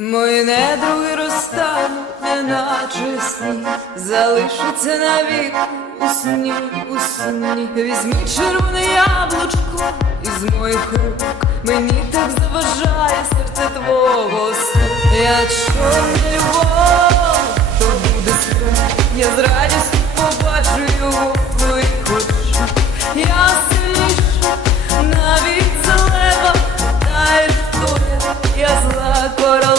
Мої недруги розтануть, неначе сні, залишаться навік у сні, у сні. Візьміть червоне яблучко із моїх рук, мені так заважає серце твого сну. Якщо не любов, то буде страх. Я з радістю побачу його в твоїх очах. Я сильніша, навіть залева, знаєш, хто я, я зла королева.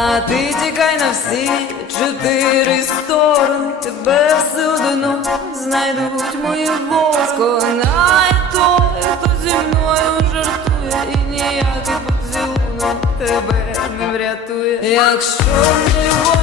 А ти тікай на всі чотири сторони, тебе все одно знайдуть мої воско. Най той, хто зі мною жартує, і ніякий поцілунок тебе не врятує. Якщо не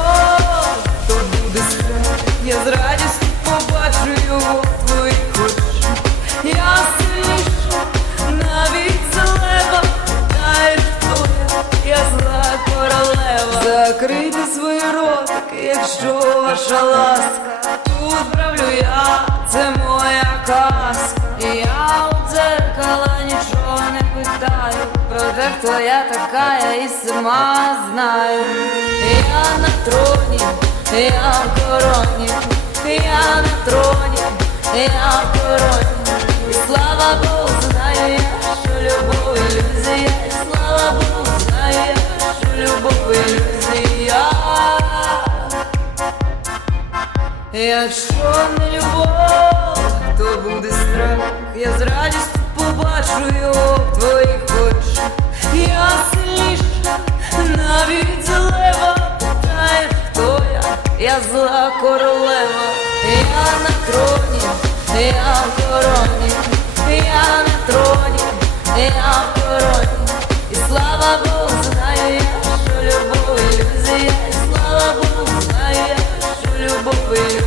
Закрийте свої ротики, якщо ваша ласка. Тут правлю я, це моя казка. І я у дзеркала нічого не питаю. Про те, хто я така, я і сама знаю. Я на троні, я в короні, я на троні, Якщо не любов, то буде страх. Я з радістю побачу його в твоїх очах. Я сильніша, навіть залева. Питаєш, хто я? Я зла королева. Я на троні, я в короні, я на троні, я в короні. І слава Богу, знаю я, що любов ілюзія. І слава Богу, знаю я, що любов ілюзія.